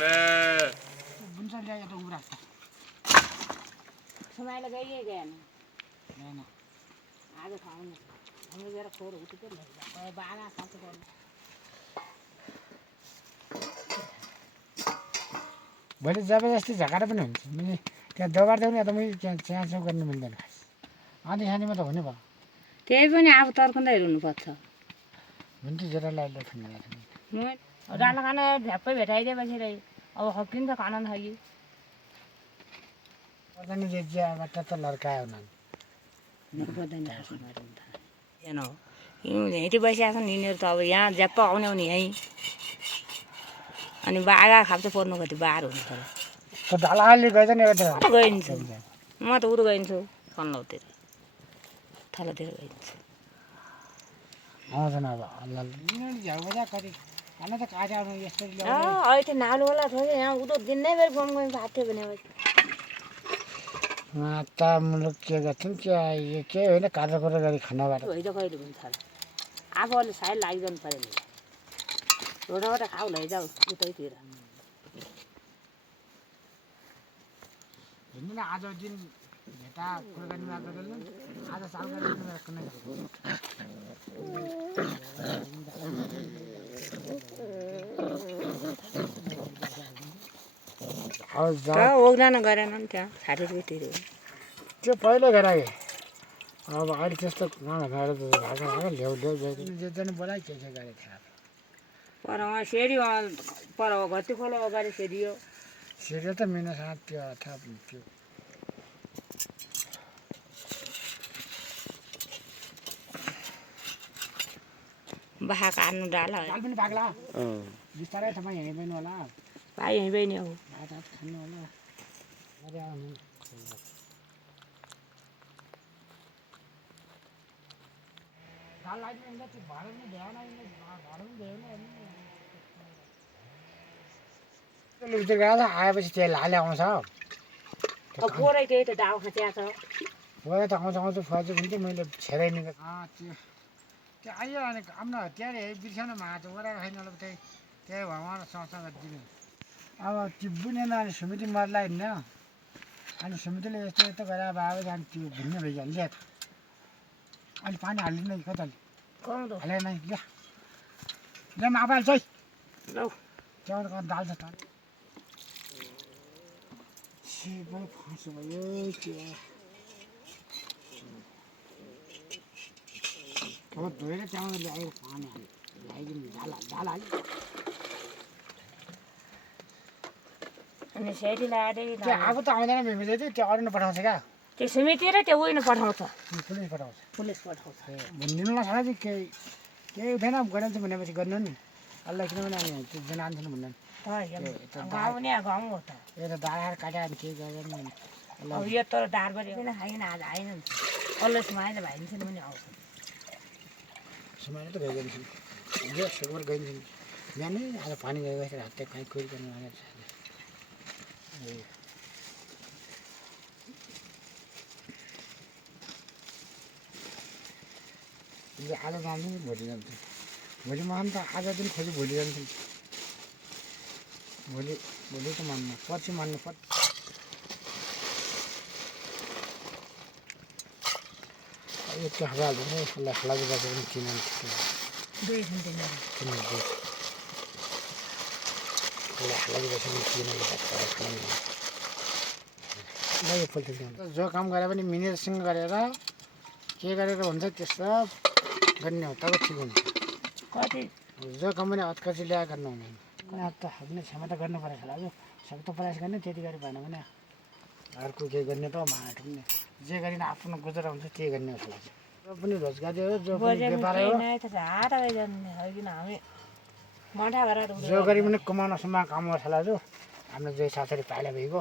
बुन्छ ल्याए त उब्रा सुनाइले गइए गएन हैन आज खाउनु हाम्रो गएर खोर उठ्यो के ल बाना खान्छ गर्नु भोलि जबरजस्ती झगडा पनि हुन्छ मैले त्यहाँ दबार देऊ न त मैले त्यहाँ च्याउ गर्नु मिल्दैन खास अनि खानेमा त हुने भयो त्यही पनि आफू तर्कँदै हेर्नुपर्छ हुन्छ जेरा लाग्यो खाना डाँडा खाना झ्याप्पै भेटाइदिएपछि रे अब हक्किन्छ खाना नखाइ पर्दैन जे ज्याबाट त लड्कायो पर्दैन हेन हो यहीँति बसिरहेको छ नि यिनीहरू त अब यहाँ झ्याप्प आउने हो नि यहीँ अनि बागा खाप्छ पर्नु कति बार हुनु पऱ्यो त ढालाले गएछ नि एउटा गइन्छु म त उरु गइन्छु कन्लाउतिर थलोतिर गइन्छु आउँदैन अब अल्लाह यिनीहरूले झ्याउ बजा कति खाना त काट्यो आउनु यसरी अहिले नालुवाला छ यहाँ उदो दिनै बेर गम गइन्छ हात थियो भने माता मुलुक के गर्छन् के होइन काटेर गरी खानाबाट होइन कहिले हुन्छ आफू अलि साइड लागिरहनु पऱ्यो नि रोडबाट खाऊ लैजाऊ उतैतिर हिँड्नु न आज दिन भेटा कुराकानी गर्दैन आज साल ओग्रान गरेन नि त्यहाँ 60 रुपियाँ तिर्यो त्यो पहिलो गराए अब अहिले त्यस्तो ल्याउ जेजना बोलाइ के गरेको थियो पर उहाँ सेरी पर घटी खोलो अगाडि सेरियो सेरियो त मिनासँग त्यो थाहा त्यो बाखा काट्नु डाला दाल पनि पाक्ला बिस्तारै तपाईँ हिँड्दैन होला भाइ हिँड्दै नि हो भात खानु होला अरे आउनु दाल लाग्ने त्यो भाडा पनि भ्याएन भाडा पनि भ्याएन लुक्दै गएर आएपछि त्यो लाले आउँछ पोरै त्यही त डाउ खच्या छ पोरै त आउँछ फर्छु भने चाहिँ मैले छेरै निको त्यो त्यो आइयो अनि आफ्नो त्यहाँ बिर्साउनु माछा ओरा खाइन होला त्यही भगवान् संस्था गरिदिनु अब त्यो बुनेन अनि सुमिति मर्ला हिँड्न अनि सुमितिले यस्तो यस्तो गरेर बाबा जानु त्यो भिन्न भइहाल्छ ल्या अहिले पानी हालिदिनु नि कता हालेन ल्या ल्या आफै चाहिँ लौ त्यहाँबाट दाल छ त सिपै फाँसो भयो त्यो अब धोएर त्यहाँबाट ल्याएर पानी ल्याइदिनु दाल हाल्यो अनि सेरी लाएर त्यो आफू त आउँदैन मिमिले त्यो अरू नै पठाउँछ क्या त्यो समिति र त्यो उयो पठाउँछ पुलिस पठाउँछ पठाउँछ भनिदिनु नसक्दा चाहिँ केही उठेन गरिन्छ भनेपछि गर्नु नि अल्लाह किनभने अनि त्यो जनान्छ भन्नु गाउँ नि गाउँ हो त यो त दार काट्यो अनि केही गर्दैन अब यो तर डारबारी किन खाइन आज आएन नि अलि सुमाइले भाइन्छ नि पनि आउँछ सुमाइले त गइदिन्छ जे सुगर गइदिन्छ बिहानै आज पानी गइरहेको छ हातै कहीँ कोही गर्नु आएको छ आज जान्छ नि भोलि जान्छ भोलि मान त आज दिन खोजी भोलि जान्छ भोलि त मान्नु पछि मान्नु पर्छ यो त्यो हाल्नु नि लागि बसेर पनि किन दुई घन्टा लागि बसेर किन यो पोल्ट्री जो काम गरे पनि मिनेरसँग गरेर के गरेर हुन्छ त्यो सब गर्ने हो तब ठिक हुन्छ कति जो काम पनि हतकची ल्याएर गर्नु हुँदैन त आफ्नो क्षमता गर्नु परेको छ अब सक्दो प्रयास गर्ने त्यति गरी भएन भने अर्को के गर्ने त माट्ने जे गरिन आफ्नो गुजरा हुन्छ त्यही गर्ने जस्तो लाग्छ जो पनि रोजगारी हो जो पनि व्यापार हो जो गरी पनि कमाउनसम्म काम गर्छ जो हाम्रो जो साथीहरू पाइला भइगयो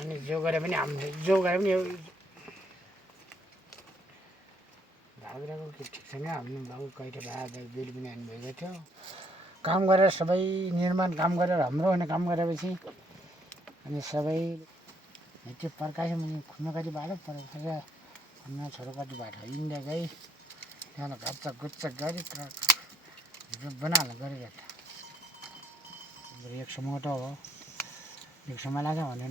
अनि जो गरे पनि हामीले जो गरे पनि भाउराको ठिक छैन हाम्रो भाउ कहिले भए बिल पनि हान्नुभएको थियो काम गरेर सबै निर्माण काम गरेर हाम्रो हुने काम गरेपछि अनि सबै त्यो पर्कायो मैले खुम्नु कति बाटो पर्खेर खुम्नु छोरो कति बाटो इन्डिया गई त्यहाँबाट घच्चा गुच्चा गरी बनाएर गरिरहेको एक समूहटा हो एक समयलाई चाहिँ भने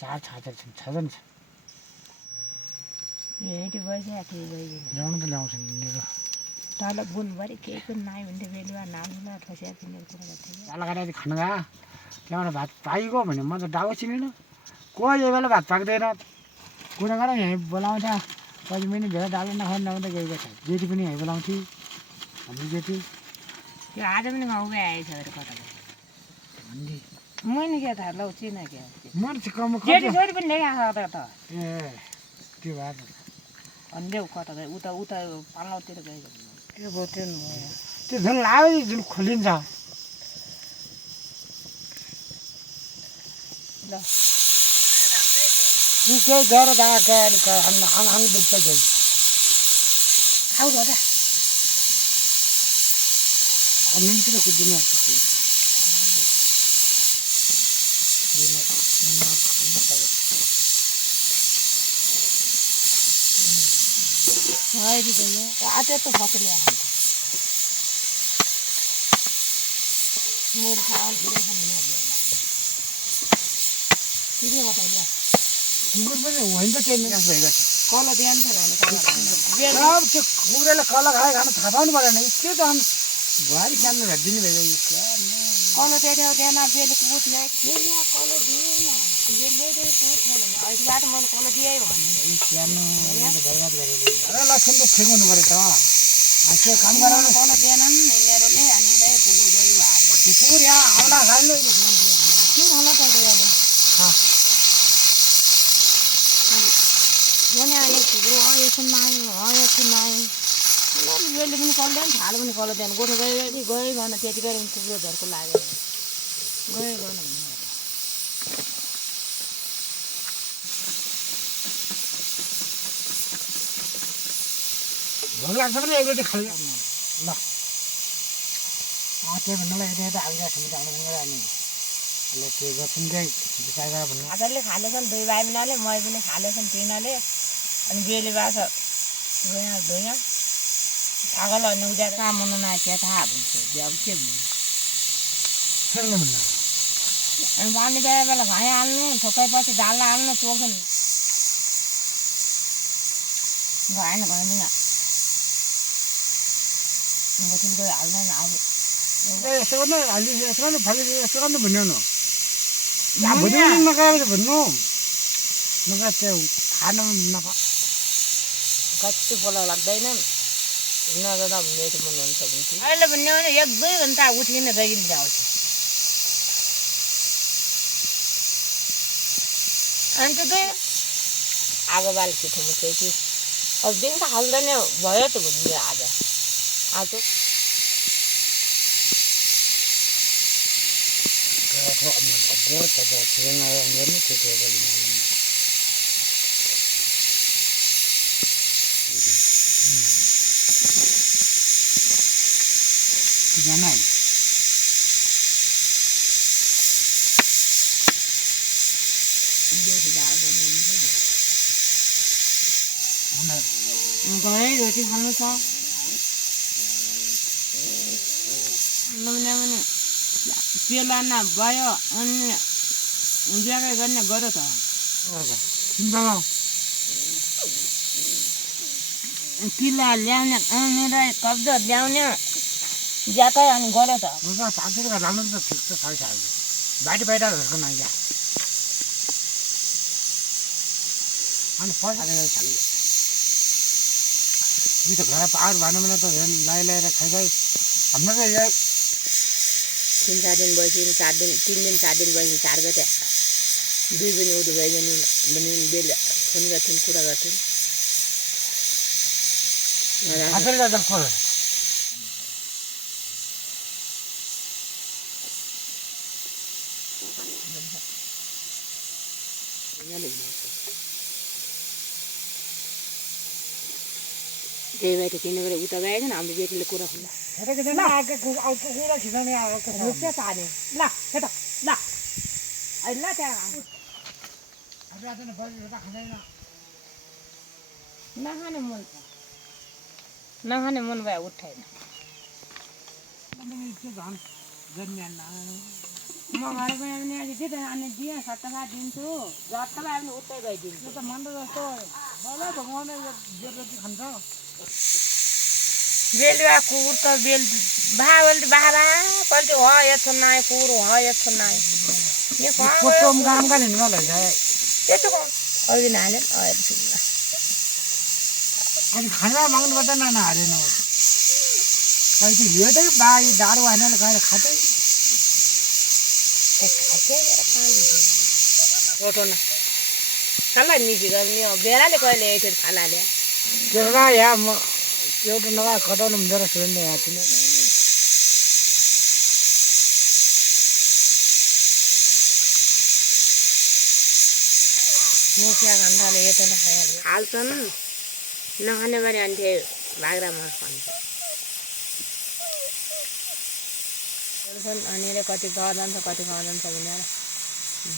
4 छजन छ यहीँटी बसिरहेको थियो गइदिनु ल्याउनु त ल्याउँछ निरो तल बुनभरि केही पनि नआयो भने त बेलुवा नानीमा ठोसिया किनेर कुरा गर्थ्यो चालगाडी खान गयो त्यहाँबाट भात पाइगयो भने म त डाउ चिनिनँ कोही यो बेला भात पाक्दैन कुरा गरेर यहीँ बोलाउँछ कहिले पनि भेला डालो नखाने नखाँदा गएको छ जेठी पनि यहीँ बोलाउँथ्यो हाम्रो जेठी त्यो आज पनि गाउँमै आएछ अरे कता भन्दी मैले के थाहा लौ चिन के मन सिकाउनु जेठी छोरी पनि ल्याएको त ए त्यो भएर अनि देऊ कता गयो उता उता पालौतिर गयो के भयो त्यो त्यो झन् लाग्यो जुन खोलिन्छ ल केही गएर गएको आङ दुख्छ केही खाऊ त निम्तिर कुद्दिनु त्यो त फसले मेरो खाल पुरै सुँगुर पनि होइन त केही निकास भइरहेको छ कल दिएन छ सब त्यो कुकुरले कल खाए खानु थाहा पाउनु परेन के त भुवारी खानु दिनु भयो कल दिएर दिएन बेलुको कुद कल दिएन बेलुकै कुद छैन अहिले बाटो मैले कल दिएँ भने लक्षण त ठिक हुनु पऱ्यो त त्यो काम गराउनु कल दिएन हिँडेरले अनि पुगो गयो हाल्यो कुकुर यहाँ आउला खानु के होला त भने अनि कुकुर एकछिन नआयो एकछिन नआयो बेलुकी पनि कल दिएन थालो पनि कल दिएन गोठो गयो गएन त्यति बेला कुकुर झर्को लाग्यो गयो गएन भोक लाग्छ भने एकचोटि खालि ल त्यही भन्नुलाई यता यता आइरहेको छ हामीसँग अनि अहिले के गर्छौँ चाहिँ विचार गरेर भन्नु आजले खालेछन् दुई भाइ बिनाले मै पनि खालेछन् तिनीहरूले अनि बेली बाछ गयो धोयो छागल अनि उजा काम हुनु नआएको थाहा भन्छ अब के भन्नु अनि पानी बेला बेला घाइ हाल्नु ठोकाइपछि झाल्ला हाल्नु चोख्नु गएन गएन गयो हाल्दैन अब यस्तो गर्नु यस्तो गर्नु फलि यस्तो गर्नु भन्नु भुट्नु नगएर भन्नु नगएर त्यो खानु नपा कति बोला लाग्दैन नजाँदा मेरो मन हुन्छ भने अहिले भन्ने भने 1-2 घन्टा उठिकन गइकन आउँछ अन्त चाहिँ आगो बाल पिठोमा चाहिँ अब दिनको हाल्दैन भयो त भन्ने आज गए रोटी खानु छ पेला भयो अनि ज्याकै गर्ने गऱ्यो त किल्ला ल्याउने र कब्जा ल्याउने ज्याकै अनि गऱ्यो त राम्रो त ठिक त छैछ अहिले बाहिर नआइजा अनि पैसा खालि यो त घर पहाड भएन भने त ल्याएर खाइखाइ हाम्रो त यहाँ 3-4 दिन बसी 3 दिन 4 दिन बसी 4 गते 2 दिन उठ्यो गइदिनु भने बेला फोन गर्थ्यौँ कुरा गर्थ्यौँ त्यही भएर किन गरे उता गएन हाम्रो बेटीले कुरा खुल्ला नखाने मन भयो उठाएन म घर गयो भने अहिले त्यही त अनि दिएँ सट्टामा दिन्छु जट्टामा आयो भने उतै गइदिन्छु त मन जस्तो मलाई भगवान्ले बेलुकी खान्छ बेलुका कुकुर त बेल बाबा पल्टी हो यस्तो नआए कुकुर हो यस्तो नआए यो कहाँ गयो काम गर्ने हिँड्नु है त्यस्तो अघि नाले अनि खाना माग्नु पर्दैन न हालेन कहिले त्यो लियो त बाई दारू हानेर गएर खाँदै फोटो न सल्लाह मिसी गर्ने बेलाले कहिले एकचोटि खाना ल्या त्यो यहाँ म एउटा नभए खटाउनु हुँदो रहेछ नि यहाँ किन मुखिया घन्टाले यता नखाइहाल्यो हाल्छन् नखाने बारे अन्त्य बाग्रामा खान्छ अनि कति गाउँ जान्छ कति गाउँ जान्छ भनेर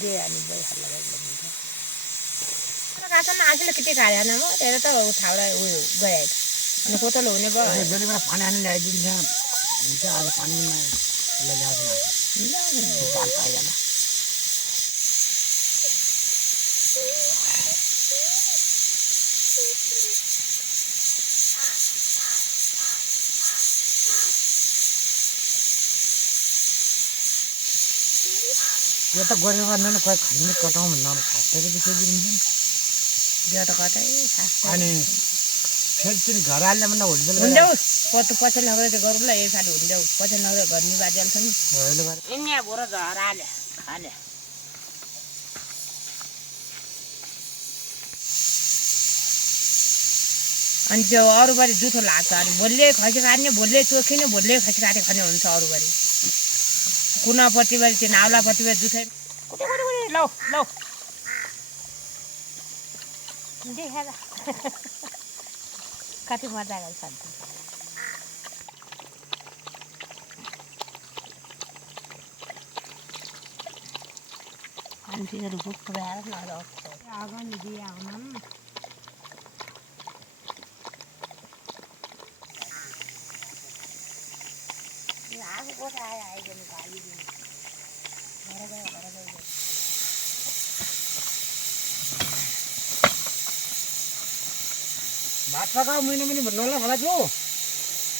दे अनि गइहाल्ला गइहाल्छ आजले केटी खायो न म त्यही त उठाएर उयो गए अनि कोतलो हुने भयो बेलुका पानी हाल्ने ल्याइदिन्छ हुन्छ आज पानी ल्याउँदैन यो त गरेर गर्दैन कोही खाने कटाउँ भन्नु खासरी पछि दिन्छ यो त कतै अनि फेरि तिमी घर हाल्ने भन्दा होलसेल हुन्जाउ पछि लगेर त्यो गरौँ ल यही साल हुन्जाउ पछि लगेर गर्ने बाजे हाल्छ नि यिनीहरू भएर झर हाल्यो खाले अनि त्यो अरूबारी जुठो लाग्छ अनि भोलि खसी काट्ने भोलि चोखिने भोलि खसी काटे खाने हुन्छ अरूबारी कुनापट्टिबारी त्यो नाउलापट्टिबारी जुठै लौ लौ देखाएर कति मजा गर्छ आन्टीहरू भुक पुऱ्याएर आगन दिए आउन आगो कोठा आयो आइदिनु हालिदिनु घर गयो भात पकाऊ महिना पनि भन्नु होला मलाई त्यो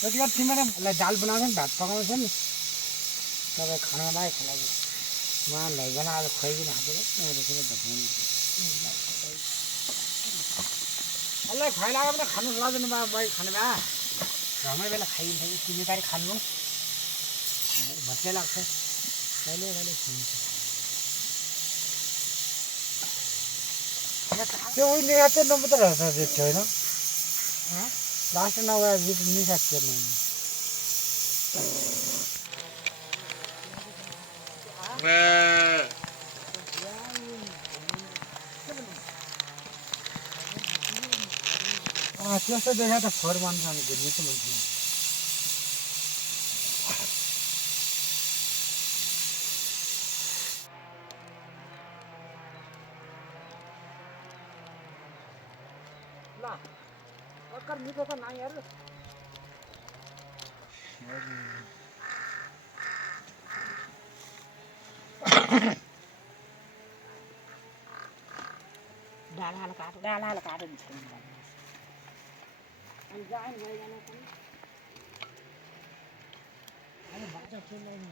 त्यति बेला तिमीलाई दाल बनाउँछ नि भात पकाउँछ नि तपाईँ खाना लायो खाना उहाँ लैजान आज खुवाइदिनु हालेर अलि खुवाइलागो पनि खानु लाँदैन बा बाई खानु भए घरमै बेला खाइदिन्छ कि तिमी पारि खानु भत्कै लाग्छ कहिले कहिले खान्छ त्यो उहिले चाहिँ नम्बर त रहेछ त्यो होइन लास्ट नगएर निसाक्छ त्यस्तो देखा त फोहोर मान्छ अनि घुर्मी त मान्छे ल अक्कर मिठो त नानीहरू डाला काटो अनि जान गइरहन पनि अनि बाटो चल्दैन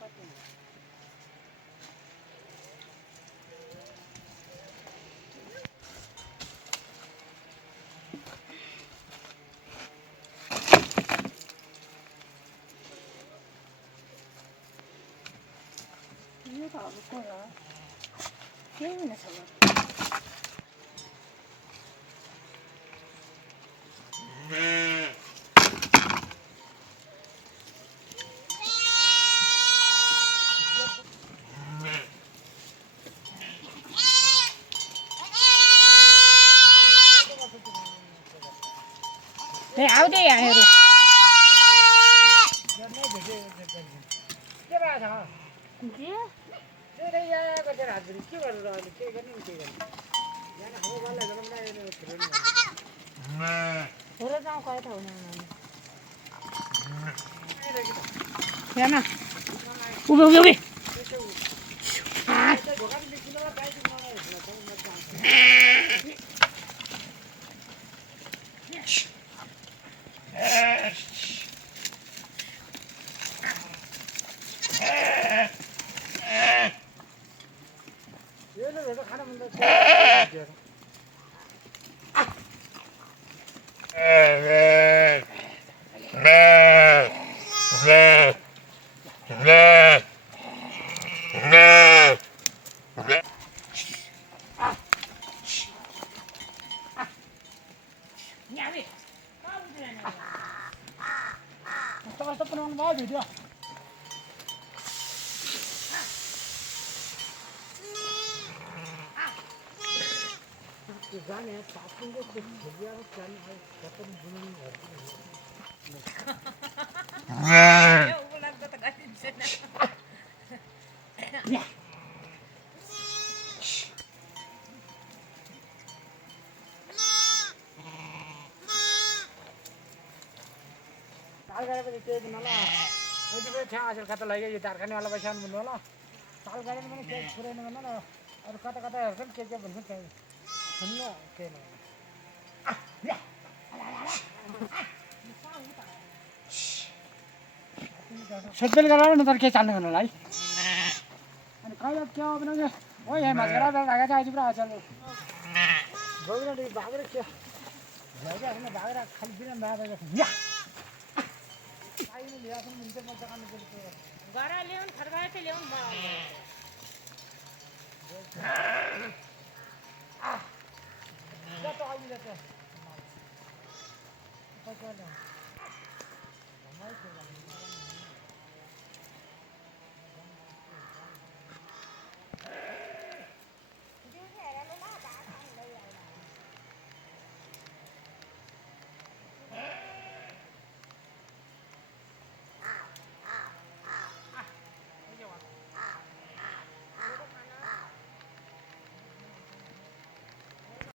कति यो त अब को हो केही हुन सक्छ Này áo đi à rồi. के भएको छ के? त्यो यहाँ गरेर हातले के गरेर अहिले के गर्ने के गर्ने यहाँ हाम्रो बालले जन्मलाई फिर्नु Ủa nó rau coi thầu nào. हेर्न उभे उभे उभे कस्तो बनाउनु भयो भिडियो जाने पापुको खेलियाको जाने खतम बनाउनु ताल गरेपछि त्यही दिन होला अहिले पनि त्यहाँ अचेल कता लैगयो यो दार्खानेवाला पैसा मुन्नु होला ताल गरेर पनि केही पुऱ्याउनु भएन न अरू कता कता हेर्छन् के भन्छ त्यही सुन्न केही नभएन सोधबेल गरेर न तर के चाल्नु गर्नु होला है अनि कहिले के हो बनाउँछ ओ यहाँ माछा राखेको छ आज पुरा अचल गएर भागेर के झ्याउजा होइन भागेर खालि बिना भागेर आइनु ल्याएको मिल्छ म जगाउनु पर्छ गरा ल्याउन फर्काए चाहिँ ल्याउन त अहिले त